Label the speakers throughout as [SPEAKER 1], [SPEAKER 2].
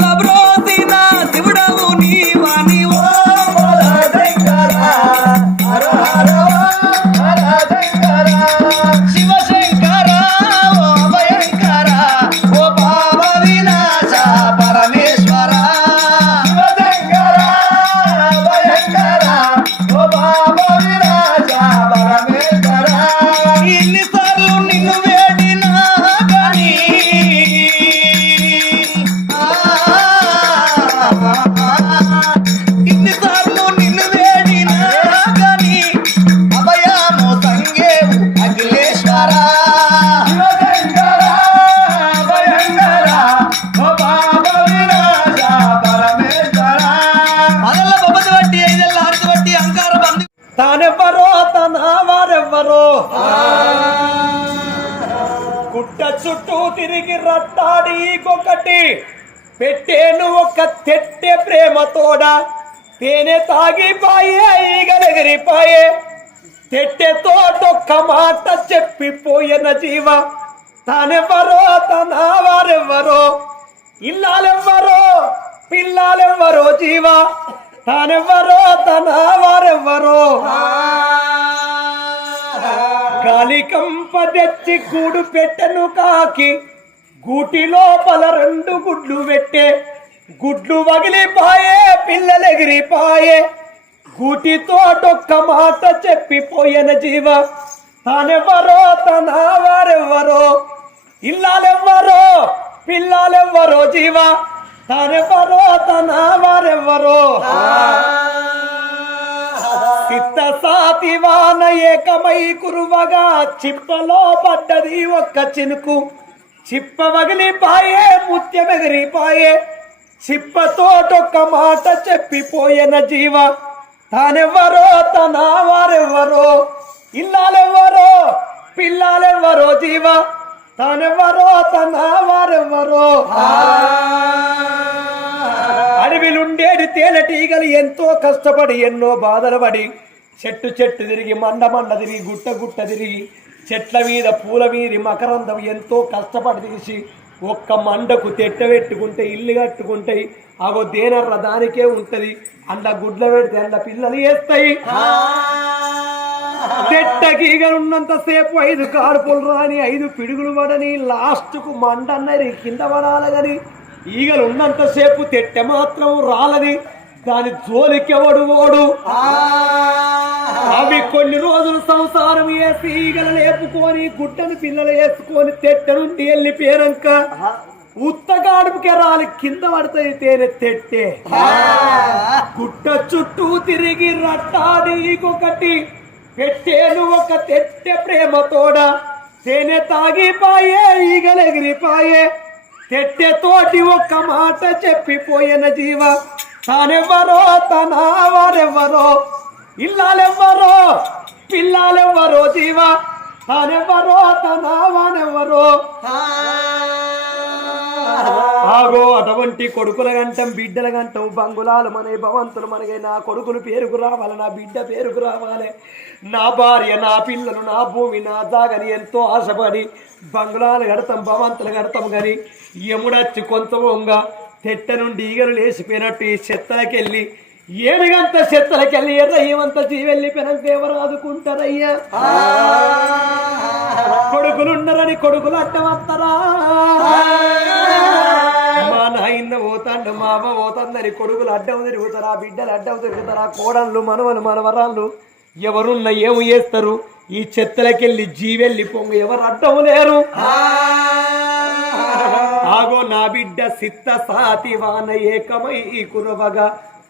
[SPEAKER 1] palabra.
[SPEAKER 2] తానెవ్వరో తన వారెవ్వరో గుట్ట చుట్టూ తిరిగి రట్టాడి ఇంకొకటి. పెట్టేను ఒక తెట్టే ప్రేమతోడ. తేనె తాగిపాయే ఈగలెగిరిపాయే. తెట్టెతోటొక్క మాట చెప్పిపోయిన జీవ. తానెవ్వరో తన వారెవ్వరో ఇల్లాలెవ్వరో పిల్లాలెవ్వరో జీవ. తానెవ్వరో తన వారెవ్వరో గాలి కంప తెచ్చి గూడు పెట్టెను కాకి గూటి లోపల రెండు గుడ్లు పెట్టే. గుడ్లు వగిలిపాయే పిల్లలెగిరిపాయే. గూటితోటొక్క మాట చెప్పిపోయిన జీవ. తానెవ్వరో తన వారెవ్వరో ఇల్లాలెవ్వరో పిల్లాలెవ్వరో జీవ? తానెవ్వరో తన వారెవ్వరో చిత్త సాతివాన ఏకమై కురువగా చిప్పలో పడ్డది ఒక్క చినుకు. చిప్ప వగిలిపాయే ముత్యమెగిరిపాయే చిప్పతోటొక్క మాట చెప్పిపోయిన జీవ. తానెవ్వరో తన వారెవ్వరో ఇల్లాలెవ్వరో? పిల్లాలెవ్వరో జీవ? తానెవ్వరో తన వారెవ్వరో అడవిలుండేటి తేనెటీగలు ఎంతో కష్టపడి ఎన్నో బాధలు పడి చెట్టు చెట్టు తిరిగి మండ మండ తిరిగి గుట్ట గుట్ట తిరిగి చెట్ల మీద పూల మీద మకరందం ఎంతో కష్టపడి తీసి ఒక్క మండకు తెట్ట పెట్టుకుంటే ఇల్లు కట్టుకుంటాయి అగో దేనర్ర దానికే ఉంటది. అండ గుడ్ల పెడితే అండ పిల్లలు వేస్తాయి తెట్ట గీగలున్నంత సేపు ఐదు కాడుపులు రాని ఐదు పిడుగులు పడని లాస్ట్కు మండన్నరి కింద పడాలి గాని ఈగలు ఉన్నంత సేపు తెట్టె మాత్రం రాలది. దాని జోలికెవడు ఓడు అవి కొన్ని రోజులు సంసారం వేసి ఈగలు లేపుకొని గుడ్డని పిల్లలు వేసుకొని తెట్ట నుండి వెళ్ళిపోయాక ఉత్తగాడుపుకే రాలి కింద పడుతుంది తేనె తెట్టే. గుట్ట చుట్టూ తిరిగి రట్టాది ఇంకొకటి పెట్టేను ఒక తెట్టె ప్రేమతోడ తేనె తాగిపాయే ఈగలెగిరిపాయే తెట్టెతోటి ఒక్క మాట చెప్పిపోయిన జీవ. తానెవ్వరో తన వారెవ్వరో ఇల్లాలెవ్వరో పిల్లాలెవ్వరో జీవ. తానెవ్వరో తన వానెవ్వరో. ఆగో అటువంటి కొడుకుల గంటం బిడ్డల గంటం బంగులాలు మన భవంతులు మనకి నా కొడుకులు పేరుకు రావాలి నా బిడ్డ పేరుకు రావాలి. నా భార్య నా పిల్లలు నా భూమి నా జాగని ఎంతో ఆశపడి బంగులాలు కడతాం భవంతులు కడతాం కానీ ఎముడచ్చి కొంత వంగ తెట్ట నుండి ఈగలు లేచిపోయినట్టు ఈ చెత్తలకెళ్ళి ఏడుగంత చెత్తలకెళ్ళి ఎర్రయ్యమంత జీవెళ్ళిపోయినాక ఎవరు ఆదుకుంటారయ్యా కొడుకులున్నారని కొడుకులు అడ్డమత్తరా. మా నాయన పోతాండు మా అమ్మ పోతుందని కొడుకులు అడ్డం తిరుగుతారా బిడ్డలు అడ్డం తిరుగుతారా కోడళ్ళు మనవలు మనవరాళ్ళు ఎవరున్న ఏమి చేస్తారు? ఈ చెత్తలకెళ్ళి జీవెళ్ళి పొంగు ఎవరు అడ్డం లేరు. ఆగో నా బిడ్డ సిత్త సాతి వాన ఏకమై కురవగా.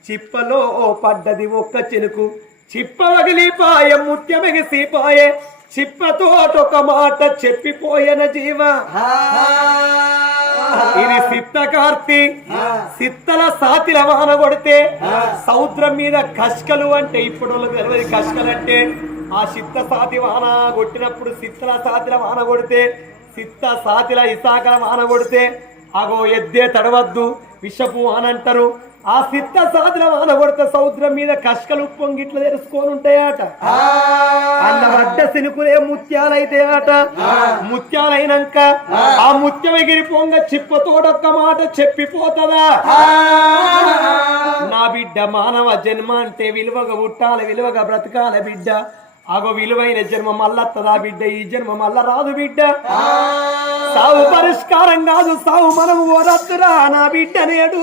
[SPEAKER 2] చిప్పలో పడ్డది ఒక్క చినుకు. చిప్ప వగిలిపాయ ముత్యమగిసిపాయే. చిప్పతోటొక మాట చెప్పిపోయన జీవ. ఇది సిత్త కార్తి సిత్తల సాతిల వాన కొడితే సముద్రం మీద కష్కలు అంటే ఇప్పుడు తెలియదు కష్కలు అంటే. ఆ సిత్త సాతి వాన కొట్టినప్పుడు సిత్తల సాతిల వాన కొడితే సిత్త సాతిల ఇసాకల వాన కొడితే అగో ఎద్దే తడవద్దు విషపు వాన అంటారు ఆ సిద్ధ సాధన వాన కొడితే సముద్రం మీద కష్కలు పొంగిట్లు తెరుచుకొని ఉంటాయట అన్న వడ్డ సినుకులే ముత్యాలైతే ఆట. ముత్యాలైనాక ఆ. ముత్యం ఎగిరి పొంగ చిప్పతోడొక్క మాట చెప్పిపోతదా? నా బిడ్డ మానవ జన్మ అంటే విలువగా పుట్టాలి విలువగా బ్రతకాల బిడ్డ. అగో విలువైన జన్మ మల్లత్తదా బిడ్డ ఈ జన్మ మల్ల రాదు బిడ్డ. సావు పరిష్కారం కాదు సావు మనము ఓరద్దురా నా బిడ్డ నేడు.